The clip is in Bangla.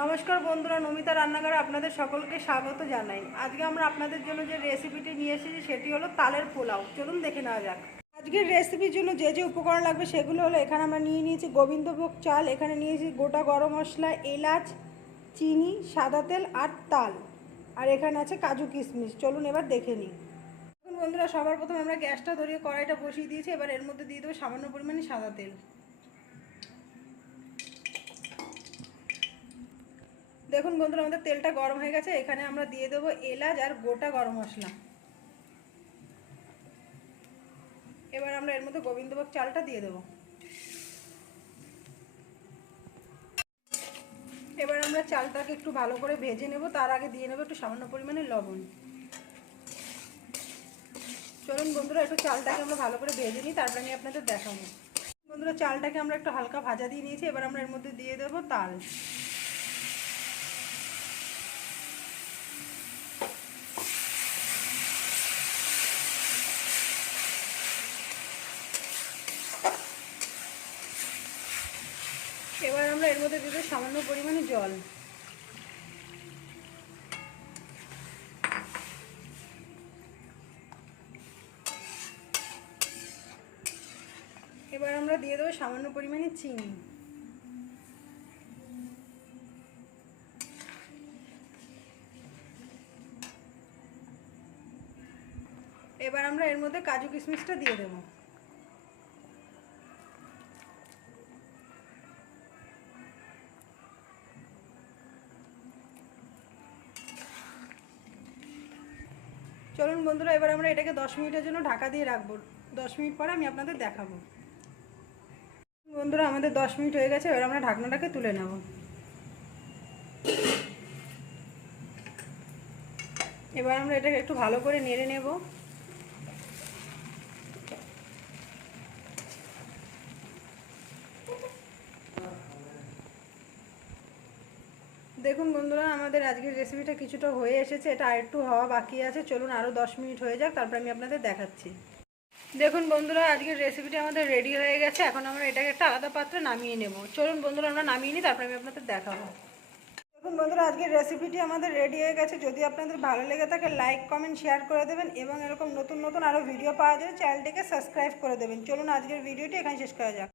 নমস্কার বন্ধুরা, নমিতা রান্নাঘরে আপনাদের সকলকে স্বাগত জানাই। আজকে আমরা আপনাদের জন্য যে রেসিপিটি নিয়ে এসেছি, সেটি হলো তালের পোলাও। চলুন দেখে নেওয়া যাক। আজকের রেসিপির জন্য যে যে উপকরণ লাগবে সেগুলো হলো, এখানে আমরা নিয়ে নিয়েছি গোবিন্দভোগ চাল, এখানে নিয়েছি গোটা গরম মশলা, এলাচ, চিনি, সাদা তেল আর তাল। আর এখানে আছে কাজু কিশমিশ। চলুন এবার দেখে নিই। বন্ধুরা, সবার প্রথমে আমরা গ্যাসটা ধরিয়ে কড়াইটা বসিয়ে দিয়েছি, এবার এর মধ্যে দিয়ে দেবো সামান্য পরিমাণে সাদা তেল। দেখুন বন্ধুরা, আমাদের তেলটা গরম হয়ে গেছে। এখানে আমরা দিয়ে দেবো এলাচ আর গোটা গরম মশলা। এবার আমরা এর মধ্যে গোবিন্দভোগ চালটা দিয়ে দেবো। এবার আমরা চালটাকে একটু ভালো করে ভেজে নেব। তার আগে দিয়ে নেব একটু সামান্য পরিমাণে লবণ। চলুন বন্ধুরা, একটু চালটাকে আমরা ভালো করে ভেজে নিই, তারপরে আমি আপনাদের দেখাবো। বন্ধুরা, চালটাকে আমরা একটু হালকা ভাজা দিয়ে নিয়েছি। এবার আমরা এর মধ্যে দিয়ে দেবো তাল। এবার আমরা এর মধ্যে দেবো সামান্য পরিমাণে জল। এবার আমরা দিয়ে দেবো সামান্য পরিমাণে চিনি। এবার আমরা এর মধ্যে কাজু কিশমিশটা দিয়ে দেবো। চলুন বন্ধুরা, এবার আমরা এটাকে দশ মিনিটের জন্য ঢাকা দিয়ে রাখব। দশ মিনিট পরে আমি আপনাদের দেখাবো। বন্ধুরা, আমাদের দশ মিনিট হয়ে গেছে, এবার আমরা ঢাকনাটাকে তুলে নেব। এবার আমরা এটাকে একটু ভালো করে নেড়ে নেব। দেখুন বন্ধুরা, আমাদের আজকের রেসিপিটা কিছুটা হয়ে এসেছে, এটা আরেকটু হওয়া বাকি আছে। চলুন আরও দশ মিনিট হয়ে যাক, তারপর আমি আপনাদের দেখাচ্ছি। দেখুন বন্ধুরা, আজকের রেসিপিটা আমাদের রেডি হয়ে গেছে, এখন আমরা এটাকে একটা আলাদা পাত্রে নামিয়ে নেব। চলুন বন্ধুরা, আমরা নামিয়ে নিই, তারপর আমি আপনাদের দেখাবো। দেখুন বন্ধুরা, আজকের রেসিপিটি আমাদের রেডি হয়ে গেছে। যদি আপনাদের ভালো লেগে থাকে লাইক কমেন্ট শেয়ার করে দেবেন এবং এরকম নতুন নতুন আরও ভিডিও পাওয়া যায় চ্যানেলটিকে সাবস্ক্রাইব করে দেবেন। চলুন আজকের ভিডিওটি এখানে শেষ করা যাক।